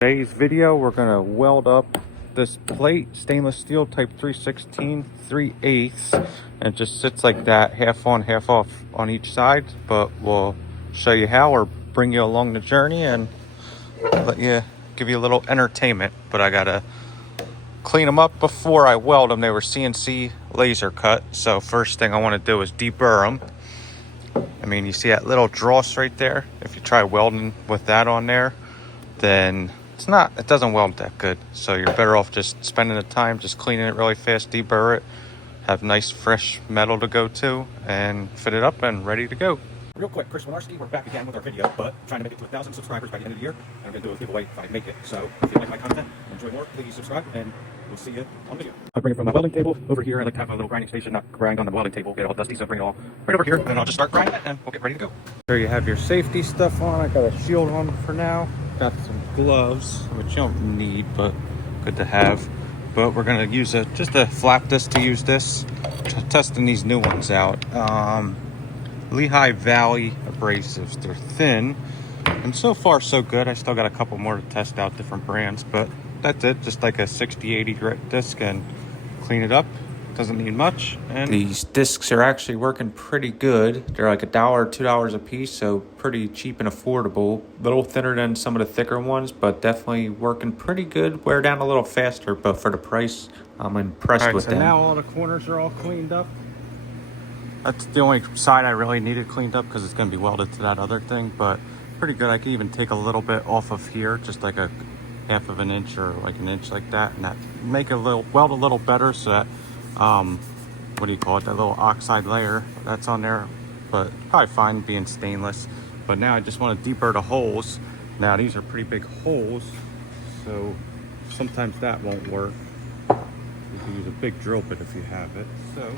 Today's video, we're going to weld up this plate, stainless steel type 316 3/8, and it just sits like that, half on half off on each side. But we'll show you how, or bring you along the journey and give you a little entertainment. But I gotta clean them up before I weld them. They were CNC laser cut, so first thing I want to do is deburr them. I mean, you see that little dross right there? If you try welding with that on there, then it doesn't weld that good. So you're better off just spending the time just cleaning it really fast, deburr it, have nice fresh metal to go to, and fit it up and ready to go. Real quick, Wojnarski, we're back again with our video, but trying to make it to 1,000 subscribers by the end of the year. And I'm going to do a giveaway if I make it. So if you like my content, enjoy more, please subscribe, and we'll see you on the video. I bring it from my welding table over here. I like to have a little grinding station, not grind on the welding table, get it all dusty, so bring it all right over here, and then I'll just start grinding it, and we'll get ready to go. Here you have your safety stuff on. I got a shield on for now. Got some gloves, which you don't need, but good to have. But we're going to use just a flap disc to use this. Testing these new ones out. Lehigh Valley abrasives. They're thin, and so far so good. I still got a couple more to test out, different brands, but that's it. Just like a 60-80 grit disc, and clean it up. Doesn't need much. And these discs are actually working pretty good. They're like $1 or $2 a piece, so pretty cheap and affordable. A little thinner than some of the thicker ones, but definitely working pretty good. Wear down a little faster, but for the price, I'm impressed with them. So now all the corners are all cleaned up. That's the only side I really needed cleaned up because it's going to be welded to that other thing, but pretty good. I can even take a little bit off of here, just like a half of an inch or like an inch like that, and that make weld a little better, so that what do you call it, that little oxide layer that's on there, but probably fine being stainless. But now I just want to deburr the holes. Now these are pretty big holes, so sometimes that won't work. You can use a big drill bit if you have it. So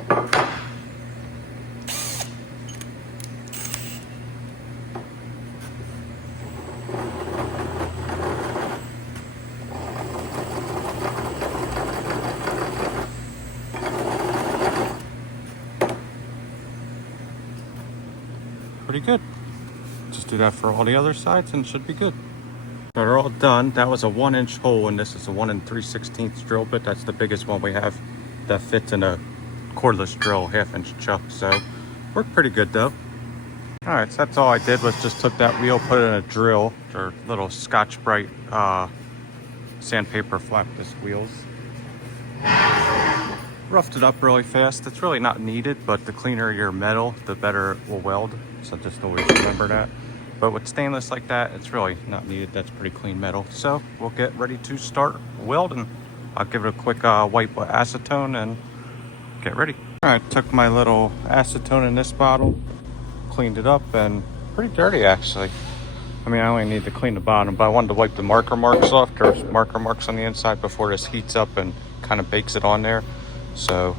pretty good. Just do that for all the other sides and it should be good. So they're all done. That was a 1-inch hole, and this is a 1 3/16 drill bit. That's the biggest one we have that fits in a cordless drill, 1/2-inch chuck. So worked pretty good though. All right, so that's all I did, was just took that wheel, put it in a drill. They're little Scotch-Brite sandpaper flap disc wheels. Roughed it up really fast. It's really not needed, but the cleaner your metal, the better it will weld. So just always remember that. But with stainless like that, it's really not needed. That's pretty clean metal. So we'll get ready to start welding. I'll give it a quick wipe with acetone and get ready. All right, took my little acetone in this bottle, cleaned it up, and pretty dirty actually. I mean, I only need to clean the bottom, but I wanted to wipe the marker marks off. There's marker marks on the inside before this heats up and kind of bakes it on there. So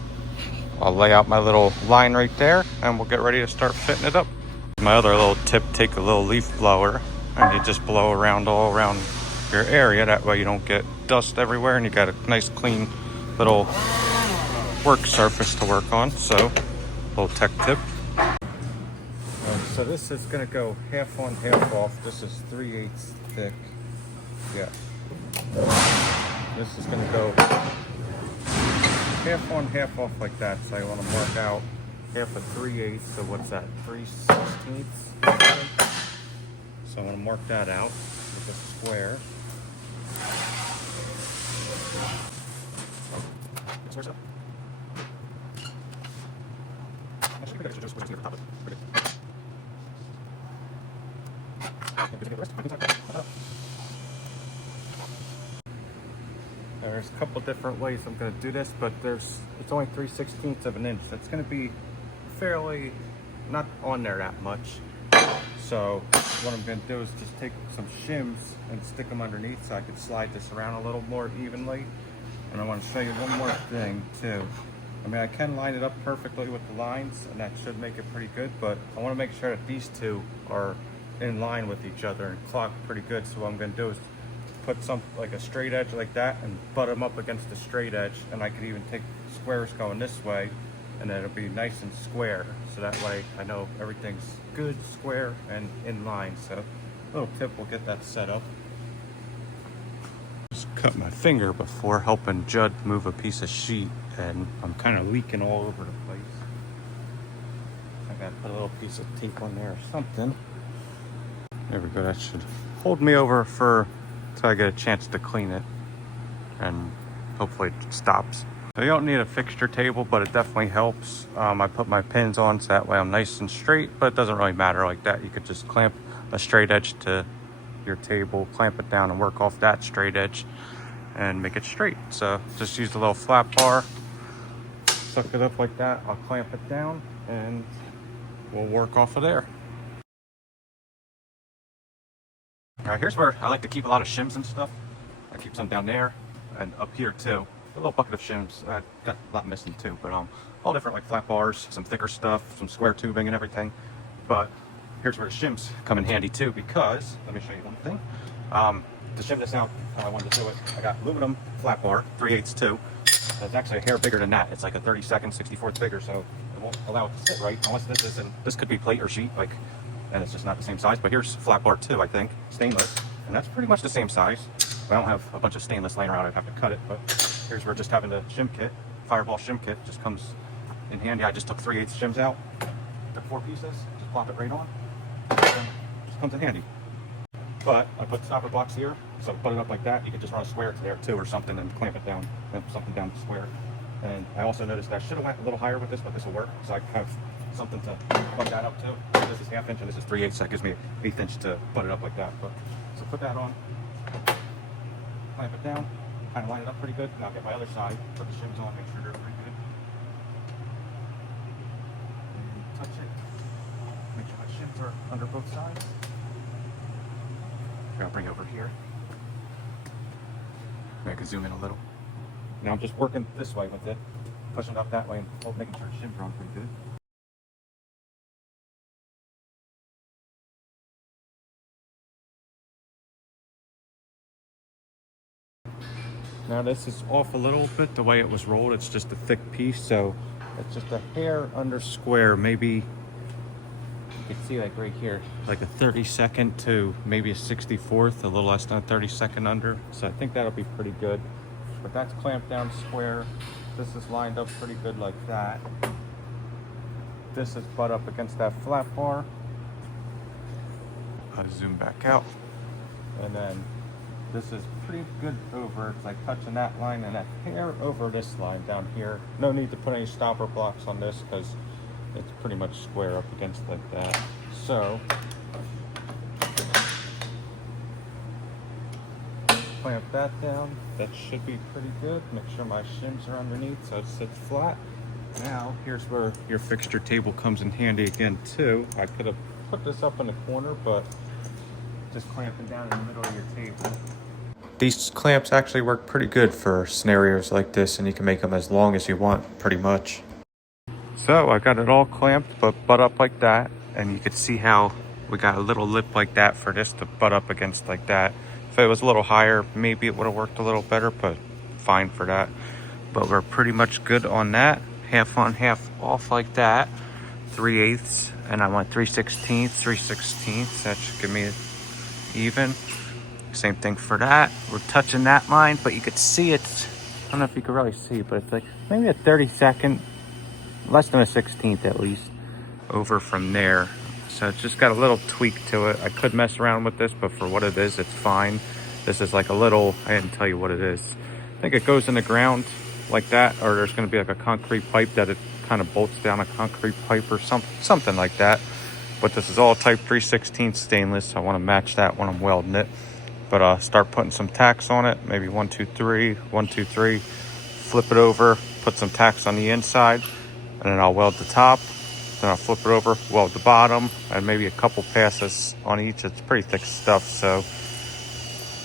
I'll lay out my little line right there, and we'll get ready to start fitting it up. My other little tip, take a little leaf blower and you just blow around all around your area. That way you don't get dust everywhere, and you got a nice clean little work surface to work on. So little tech tip. So this is going to go half on, half off. This is 3/8 thick. Yeah. This is going to go half on, half off like that. So I want to mark out half of 3/8. So what's that? 3/16. So I want to mark that out with a square. There's a couple different ways I'm going to do this, but it's only 3/16 of an inch. That's going to be fairly not on there that much. So what I'm going to do is just take some shims and stick them underneath so I can slide this around a little more evenly. And I want to show you one more thing too. I mean, I can line it up perfectly with the lines, and that should make it pretty good, but I want to make sure that these two are in line with each other and clock pretty good. So what I'm going to do is put some like a straight edge like that and butt them up against the straight edge, and I could even take squares going this way, and then it'll be nice and square, so that way I know everything's good, square, and in line. So little tip will get that set up. Just cut my finger before helping Judd move a piece of sheet, and I'm kind of leaking all over the place. I gotta put a little piece of tape on there or something. There we go. That should hold me over for till I get a chance to clean it, and hopefully it stops. So you don't need a fixture table, but it definitely helps. I put my pins on so that way I'm nice and straight, but it doesn't really matter like that. You could just clamp a straight edge to your table, clamp it down and work off that straight edge and make it straight. So just use the little flat bar, suck it up like that. I'll clamp it down and we'll work off of there. All right, here's where I like to keep a lot of shims and stuff. I keep some down there and up here too. A little bucket of shims. I got a lot missing too, but all different, like flat bars, some thicker stuff, some square tubing and everything. But here's where the shims come in handy too, because let me show you one thing. To shim this out how I wanted to do it, I got aluminum flat bar, 3/8 too. It's actually a hair bigger than that. It's like a 32nd, 64th bigger, so it won't allow it to sit right unless this is, and this could be plate or sheet, like, and it's just not the same size. But here's flat bar 2, I think, stainless, and that's pretty much the same size. I don't have a bunch of stainless laying around. I'd have to cut it, but here's where just having the shim kit, fireball shim kit, just comes in handy. I just took 3/8 shims out, took 4 pieces, just plop it right on, and just comes in handy. But I put stopper blocks here, so put it up like that. You could just run a square to there too or something and clamp it down, clamp something down the square. And I also noticed that I should have went a little higher with this, but this will work, so I have something to plug that up too. This is 1/2 inch and this is 3/8, so that gives me 1/8 inch to put it up like that. But so put that on, clamp it down, kind of line it up pretty good. Now I'll get my other side, put the shims on, make sure they're pretty good. And touch it. Make sure my shims are under both sides. I'll bring it over here. Maybe I can zoom in a little. Now I'm just working this way with it, pushing it up that way and making sure the shims are on pretty good. Now this is off a little bit the way it was rolled. It's just a thick piece, so it's just a hair under square. Maybe you can see like right here, like a 32nd to maybe a 64th, a little less than a 32nd under. So I think that'll be pretty good. But that's clamped down square. This is lined up pretty good like that. This is butt up against that flat bar. I'll zoom back out. And then this is pretty good over. It's like touching that line and that hair over this line down here. No need to put any stopper blocks on this because it's pretty much square up against like that. So clamp that down. That should be pretty good. Make sure my shims are underneath so it sits flat. Now here's where your fixture table comes in handy again too. I could have put this up in the corner, but just clamping down in the middle of your table. These clamps actually work pretty good for scenarios like this, and you can make them as long as you want, pretty much. So I got it all clamped, but butt up like that, and you can see how we got a little lip like that for this to butt up against like that. If it was a little higher, maybe it would have worked a little better, but fine for that. But we're pretty much good on that. Half on, half off like that. 3/8, and I want 3/16, 3/16. That should give me it even. Same thing for that. We're touching that line, but you could see it. I don't know if you can really see, but it's like maybe a 32nd, less than a 16th at least, over from there. So it's just got a little tweak to it. I could mess around with this, but for what it is, it's fine. This is like a little, I didn't tell you what it is. I think it goes in the ground like that, or there's going to be like a concrete pipe that it kind of bolts down a concrete pipe or something like that. But this is all type 3/16 stainless. I want to match that when I'm welding it. But start putting some tacks on it, maybe 1, 2, 3, 1, 2, 3. Flip it over, put some tacks on the inside, and then I'll weld the top. Then I'll flip it over, weld the bottom, and maybe a couple passes on each. It's pretty thick stuff, so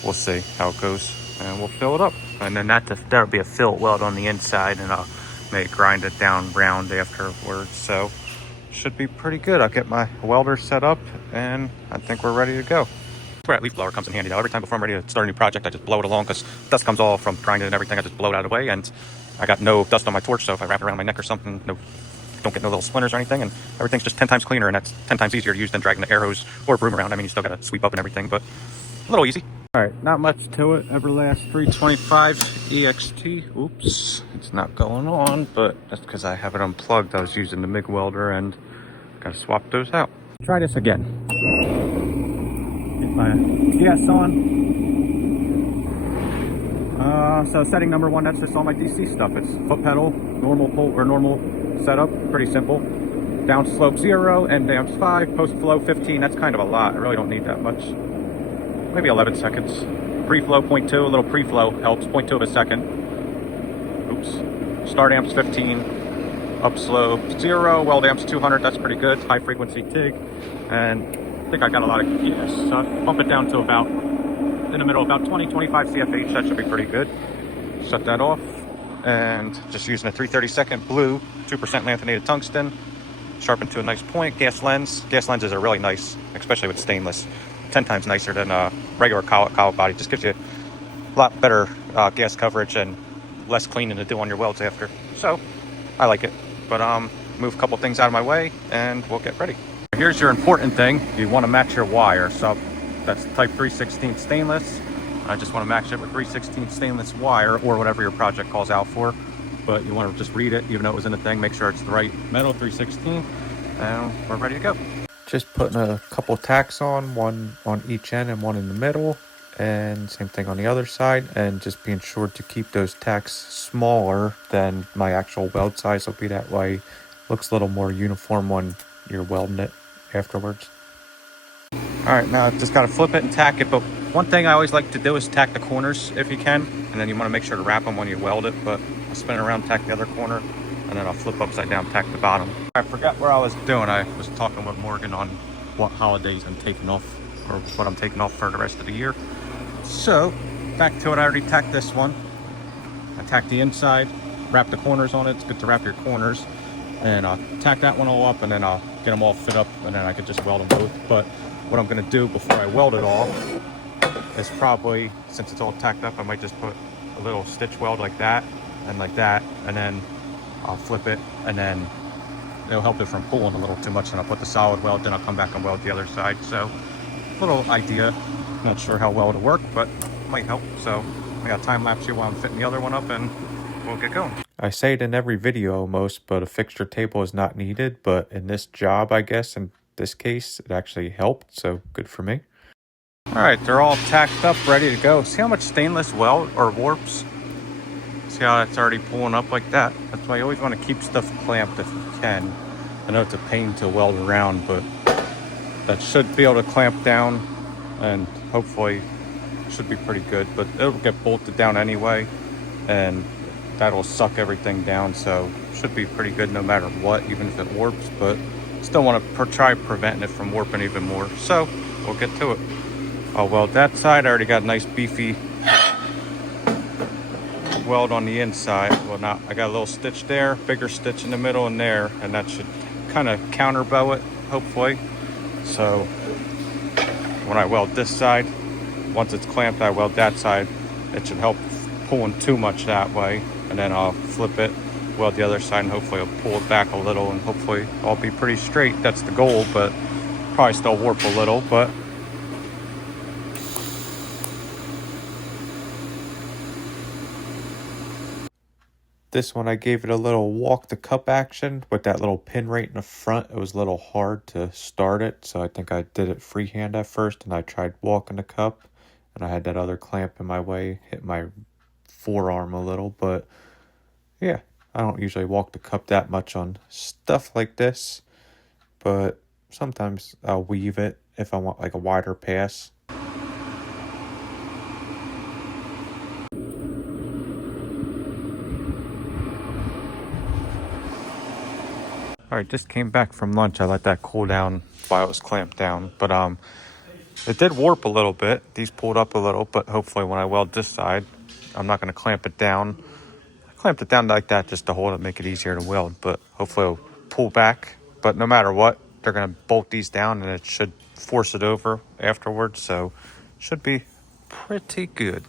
we'll see how it goes, and we'll fill it up. And then that'll be a fill weld on the inside, and I'll maybe grind it down round afterwards. So should be pretty good. I'll get my welder set up, and I think we're ready to go. Where that leaf blower comes in handy now. Every time before I'm ready to start a new project, I just blow it along because dust comes all from grinding and everything. I just blow it out of the way, and I got no dust on my torch, so if I wrap it around my neck or something, don't get no little splinters or anything, and everything's just 10 times cleaner, and that's 10 times easier to use than dragging the air hose or broom around. I mean, you still got to sweep up and everything, but a little easy. All right, not much to it. Everlast 325 EXT. Oops, it's not going on, but that's because I have it unplugged. I was using the MIG welder and gotta swap those out. Try this again. Get my gas on. So setting number 1, that's just all my DC stuff. It's foot pedal, normal pull or normal setup, pretty simple. Down slope 0 and down 5, post flow 15. That's kind of a lot. I really don't need that much. Maybe 11 seconds. Pre-flow 0.2, a little pre-flow helps, 0.2 of a second. Oops. Start amps 15, up slope 0, weld amps 200, that's pretty good. High frequency TIG, and I think I got a lot of gas. So I bump it down to about, in the middle, about 20-25 CFH, that should be pretty good. Shut that off, and just using a 332nd blue, 2% lanthanated tungsten, sharpened to a nice point. Gas lens. Gas lenses are really nice, especially with stainless. 10 times nicer than a regular collet body. Just gives you a lot better gas coverage and less cleaning to do on your welds after. So I like it. But move a couple things out of my way and we'll get ready. Here's your important thing. You want to match your wire. So that's type 3/16 stainless. I just want to match it with 3/16 stainless wire or whatever your project calls out for. But you want to just read it, even though it was in the thing. Make sure it's the right metal, 3/16, and we're ready to go. Just putting a couple tacks on, one on each end and one in the middle, and same thing on the other side, and just being sure to keep those tacks smaller than my actual weld size will be. That way looks a little more uniform when you're welding it afterwards. All right, now just got to flip it and tack it, but one thing I always like to do is tack the corners if you can, and then you want to make sure to wrap them when you weld it. But I'll spin it around, tack the other corner, and then I'll flip upside down, tack the bottom. I forgot where I was doing. I was talking with Morgan on what holidays I'm taking off, or what I'm taking off for the rest of the year. So back to it. I already tacked this one. I tacked the inside, wrap the corners on it. It's good to wrap your corners, and I'll tack that one all up, and then I'll get them all fit up, and then I could just weld them both. But what I'm going to do before I weld it all is probably, since it's all tacked up, I might just put a little stitch weld like that, and then I'll flip it, and then it'll help it from pulling a little too much, and I'll put the solid weld, then I'll come back and weld the other side. So little idea. Not sure how well it'll work, but it might help. So I got time lapse you while I'm fitting the other one up, and we'll get going. I say it in every video almost, but a fixture table is not needed. But in this job, I guess, in this case, it actually helped. So good for me. All right, they're all tacked up, ready to go. See how much stainless weld or warps? See how it's already pulling up like that? That's why you always want to keep stuff clamped if you can. I know it's a pain to weld around, but that should be able to clamp down, and hopefully should be pretty good. But it'll get bolted down anyway, and that'll suck everything down. So should be pretty good no matter what, even if it warps. But still want to try preventing it from warping even more. So we'll get to it. I'll weld that side. I already got a nice beefy weld on the inside. Well, not, I got a little stitch there, bigger stitch in the middle and there, and that should kind of counter bow it, hopefully. So when I weld this side, once it's clamped, I weld that side. It should help pulling too much that way, and then I'll flip it, weld the other side, and hopefully I'll pull it back a little, and hopefully I'll be pretty straight. That's the goal, but probably still warp a little, but this one, I gave it a little walk the cup action with that little pin right in the front. It was a little hard to start it, so I think I did it freehand at first, and I tried walking the cup, and I had that other clamp in my way, hit my forearm a little. But yeah, I don't usually walk the cup that much on stuff like this, but sometimes I'll weave it if I want like a wider pass. All right, just came back from lunch. I let that cool down while it was clamped down. But it did warp a little bit. These pulled up a little, but hopefully when I weld this side, I'm not going to clamp it down. I clamped it down like that just to hold it, make it easier to weld. But hopefully it'll pull back. But no matter what, they're going to bolt these down, and it should force it over afterwards. So should be pretty good.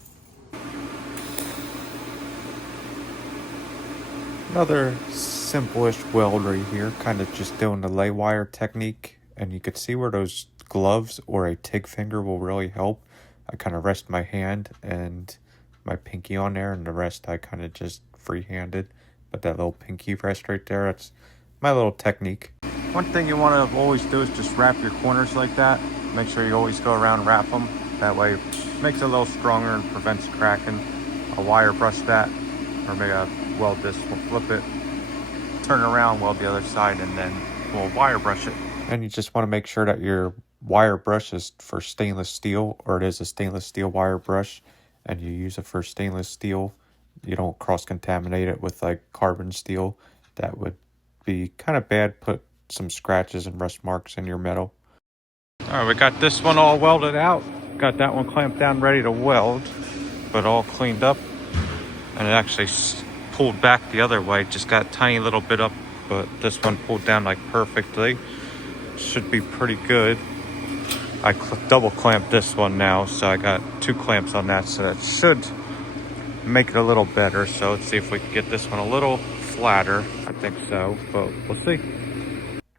Another simple-ish weld right here, kind of just doing the lay wire technique, and you could see where those gloves or a TIG finger will really help. I kind of rest my hand and my pinky on there, and the rest I kind of just free-handed. But that little pinky rest right there, that's my little technique. One thing you want to always do is just wrap your corners like that. Make sure you always go around and wrap them. That way it makes it a little stronger and prevents cracking. I'll wire brush that, or maybe I'll weld this, we'll flip it, turn it around, weld the other side, and then we'll wire brush it. And you just want to make sure that your wire brush is for stainless steel, or it is a stainless steel wire brush, and you use it for stainless steel. You don't cross-contaminate it with like carbon steel. That would be kind of bad, put some scratches and rust marks in your metal. All right, we got this one all welded out. Got that one clamped down, ready to weld, but all cleaned up. And it actually pulled back the other way. Just got a tiny little bit up, but this one pulled down like perfectly. Should be pretty good. I double clamped this one now, so I got 2 clamps on that, so that should make it a little better. So let's see if we can get this one a little flatter. I think so, but we'll see.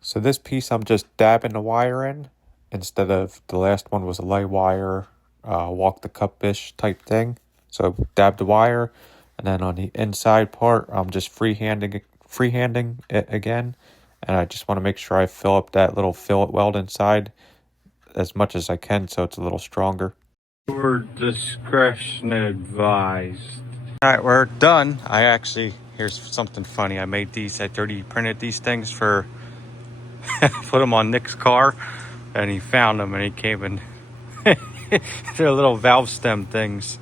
So this piece I'm just dabbing the wire in instead of the last one was a lay wire, walk the cup-ish type thing. So dab the wire, and then on the inside part I'm just freehanding it again, and I just want to make sure I fill up that little fillet weld inside as much as I can so it's a little stronger. For discretion advised. All right, we're done. Here's something funny. I made these, I 3D printed these things for, put them on Nick's car, and he found them and he came and they're little valve stem things.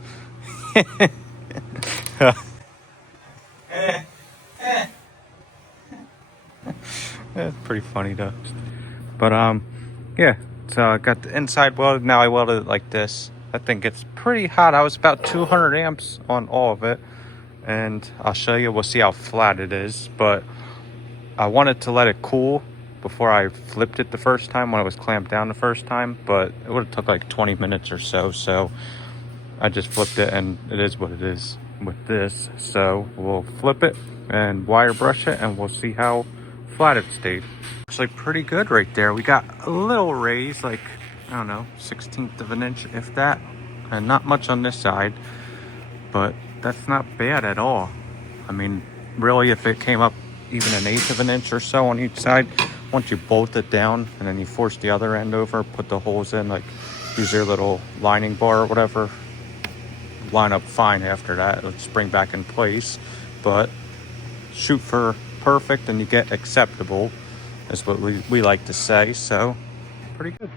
That's pretty funny though. But yeah, so I got the inside welded. Now I welded it like this. That thing gets pretty hot. I was about 200 amps on all of it, and I'll show you. We'll see how flat it is, but I wanted to let it cool before I flipped it the first time when it was clamped down the first time, but it would have took like 20 minutes or so, so I just flipped it, and it is what it is with this. So we'll flip it and wire brush it, and we'll see how flat it stayed. Actually pretty good right there. We got a little raise, like, I don't know, 1/16 of an inch, if that, and not much on this side, but that's not bad at all. I mean, really, if it came up even 1/8 of an inch or so on each side, once you bolt it down and then you force the other end over, put the holes in, like use your little lining bar or whatever, line up fine after that. It'll spring back in place, but shoot for perfect and you get acceptable is what we like to say. So pretty good.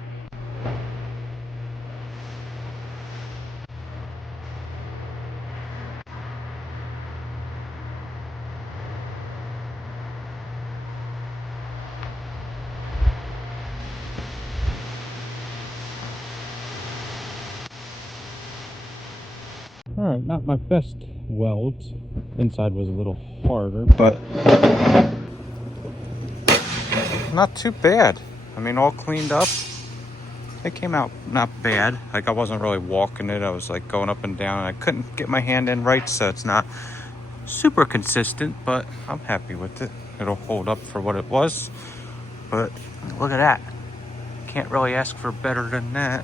All right, not my best welds. Inside was a little harder, but not too bad. I mean, all cleaned up. It came out not bad. Like, I wasn't really walking it. I was like going up and down, and I couldn't get my hand in right, so it's not super consistent, but I'm happy with it. It'll hold up for what it was, but look at that. Can't really ask for better than that.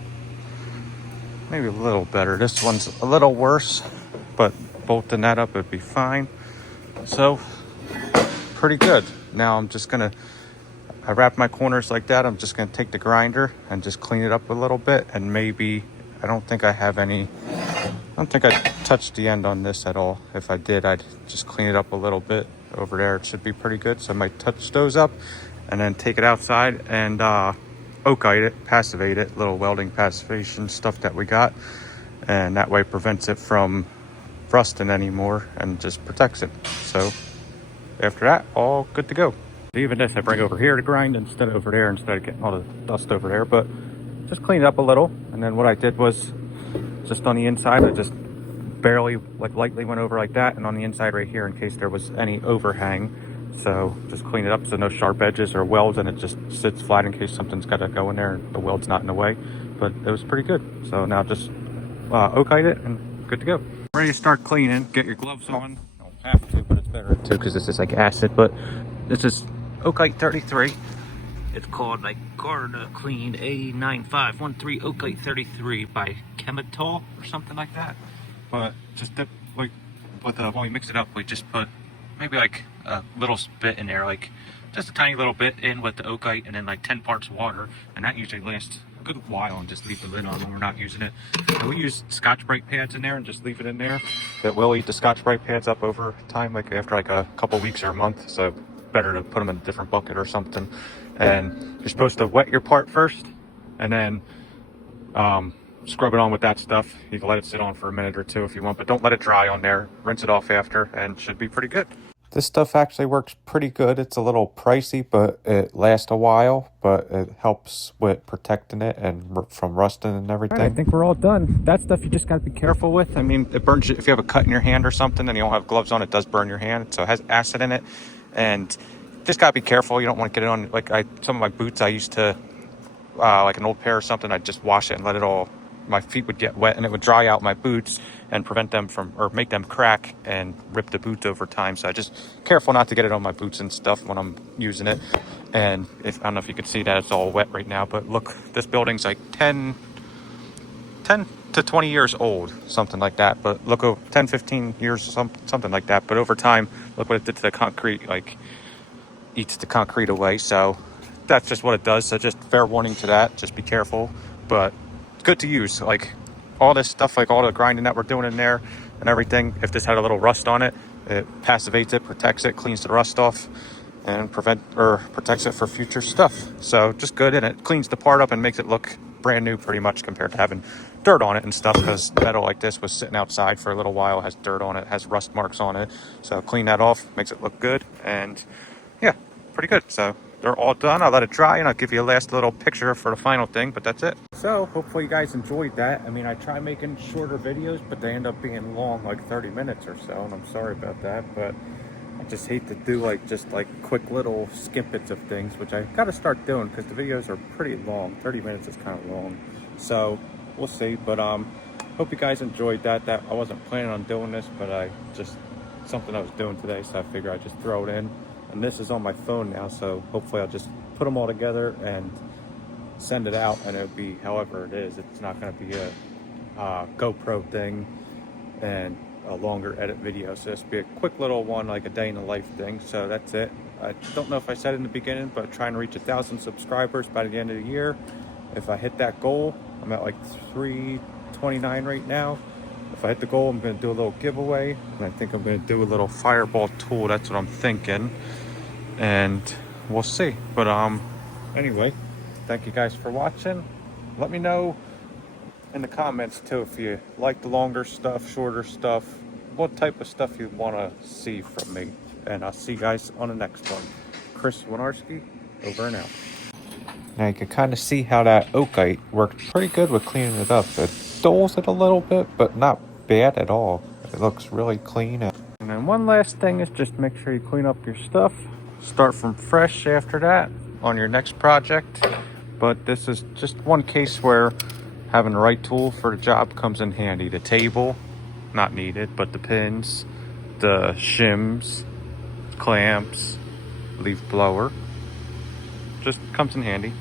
Maybe a little better. This one's a little worse, but bolting that up would be fine. So pretty good. Now I wrap my corners like that. I'm just gonna take the grinder and just clean it up a little bit, and maybe, I don't think I touched the end on this at all. If I did, I'd just clean it up a little bit. Over there it should be pretty good, so I might touch those up and then take it outside and oakite it, passivate it, little welding passivation stuff that we got, and that way prevents it from rusting anymore and just protects it. So after that, all good to go. Even this I bring over here to grind instead of over there, instead of getting all the dust over there, but just clean it up a little. And then what I did was, just on the inside, I just barely, like, lightly went over like that, and on the inside right here in case there was any overhang. So just clean it up so no sharp edges or welds, and it just sits flat in case something's got to go in there and the weld's not in the way. But it was pretty good. So now just oakite it and good to go. Ready to start cleaning. Get your gloves on. You don't have to, but it's better to, because this is like acid. But this is Oakite 33. It's called like Garda Clean A9513 Oakite 33 by Chemitol or something like that. But just dip, like, with when we mix it up, we just put maybe like a little bit in there, like just a tiny little bit in with the oakite, and then like 10 parts water, and that usually lasts a good while, and just leave the lid on when we're not using it. And we use Scotch-Brite pads in there and just leave it in there. That will eat the Scotch-Brite pads up over time, like after like a couple weeks or a month, so better to put them in a different bucket or something. And you're supposed to wet your part first, and then scrub it on with that stuff. You can let it sit on for a minute or two if you want, but don't let it dry on there. Rinse it off after, and should be pretty good. This stuff actually works pretty good. It's a little pricey, but it lasts a while, but it helps with protecting it and from rusting and everything. Right, I think we're all done. That stuff you just got to be careful with. I mean, it burns you. If you have a cut in your hand or something and you don't have gloves on, it does burn your hand. So it has acid in it, and just got to be careful. You don't want to get it on, like some of my boots I used to, like an old pair or something, I'd just wash it and let it all, my feet would get wet and it would dry out my boots and prevent them from, or make them crack and rip the boots over time. So I just careful not to get it on my boots and stuff when I'm using it. And if, I don't know if you can see that it's all wet right now, but look, this building's like 10 to 20 years old, something like that. But look, over 10, 15 years, something like that. But over time, look what it did to the concrete, like eats the concrete away. So that's just what it does. So just fair warning to that, just be careful. But good to use. Like all this stuff, like all the grinding that we're doing in there and everything, if this had a little rust on it, it passivates it, protects it, cleans the rust off, and protects it for future stuff. So just good, and it cleans the part up and makes it look brand new pretty much compared to having dirt on it and stuff, because metal like this was sitting outside for a little while, has dirt on it, has rust marks on it. So clean that off, makes it look good, and yeah, pretty good. So they're all done. I'll let it dry and I'll give you a last little picture for the final thing, but that's it. So hopefully you guys enjoyed that. I mean, I try making shorter videos, but they end up being long, like 30 minutes or so, and I'm sorry about that, but I just hate to do just quick little snippets of things, which I got to start doing because the videos are pretty long. 30 minutes is kind of long, so we'll see. But hope you guys enjoyed that. I wasn't planning on doing this, but something I was doing today, so I figure I'd just throw it in. And this is on my phone now, so hopefully I'll just put them all together and send it out, and it'll be however it is. It's not going to be a GoPro thing and a longer edit video, so this will be a quick little one, like a day in the life thing. So that's it. I don't know if I said in the beginning, but trying to reach 1,000 subscribers by the end of the year. If I hit that goal, I'm at like 329 right now. If I hit the goal, I'm going to do a little giveaway, and I think I'm going to do a little fireball tool. That's what I'm thinking, and we'll see. But anyway, thank you guys for watching. Let me know in the comments too if you like the longer stuff, shorter stuff, what type of stuff you want to see from me. And I'll see you guys on the next one. Chris Wojnarski, over and out. Now you can kind of see how that oakite worked pretty good with cleaning it up. It dulls it a little bit, but not bad at all. It looks really clean. And then one last thing is just make sure you clean up your stuff. Start from fresh after that on your next project. But this is just one case where having the right tool for the job comes in handy. The table, not needed, but the pins, the shims, clamps, leaf blower, just comes in handy.